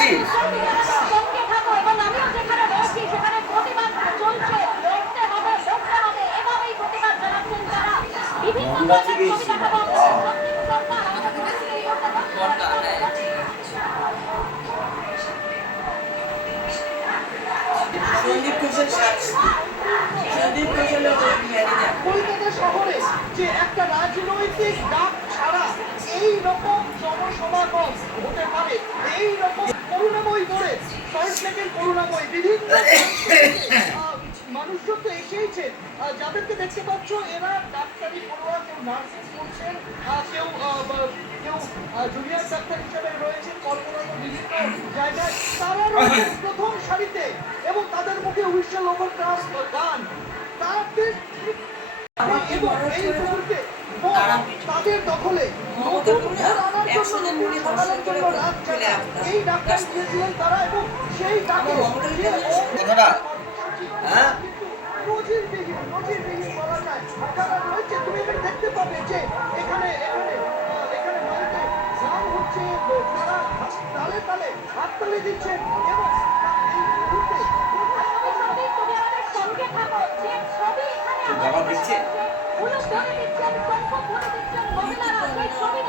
করছিস? সঙ্গে থাকো এবং আমিও যেখানে রয়েছি সেখানে প্রতিবাদ চলছে, লড়তে হবে, লড়তে হবে, এভাবেই প্রতিবাদ জানাচ্ছেন তারা। বিভিন্ন মহল্লা জায়গায় থেকে ছবি এসেছি দেখাবো বাবা। আপনাদের। সত্যি সরকার আমাদের বলছি এই মুহূর্তে সন্দীপ ঘোষের সন্দীপ ঘোষের ম্যানেজার। কলকাতা শহরে যে একটা রাজনৈতিক ডাক ছাড়া এই রকম জনসমাগম হতে পারে, এই রকম করুণাময় করে সল্টলেকের করুণাময় বিভিন্ন মানুষজন তো এসেইছে, যাদেরকে দেখতে পাচ্ছ এরা ডাক্তারি পড়ুয়া, কেউ নার্সিং করছেন, কেউ কেউ জুনিয়র ডাক্তার হিসেবে রয়েছেন কলকাতার বিভিন্ন জায়গায়। তারা রয়েছেন প্রথম সারিতে এবং তাদের মুখে হুইসেল ওভার গান। তাদের এবং এই মুহূর্তে তাদের দখলে এই ডাক্তার দিয়েছিলেন তারা এবং সেই ডাকে কথাটা হ্যাঁ নজিরবিহীন বলা যায়। আপনারা রয়েছে, তুমি এখানে দেখতে পাবে যে এখানে এখানে এখানে মাইকে গান হচ্ছে, তারা তালে তালে হাততালি দিচ্ছেন এবং এই মুহূর্তে তুমি আমাদের সঙ্গে থাকো, যে ছবি এখানে বাবা দিচ্ছে। হলুদ ধরে দিচ্ছেন, শঙ্খ ধরে দিচ্ছেন মহিলারা, সেই ছবি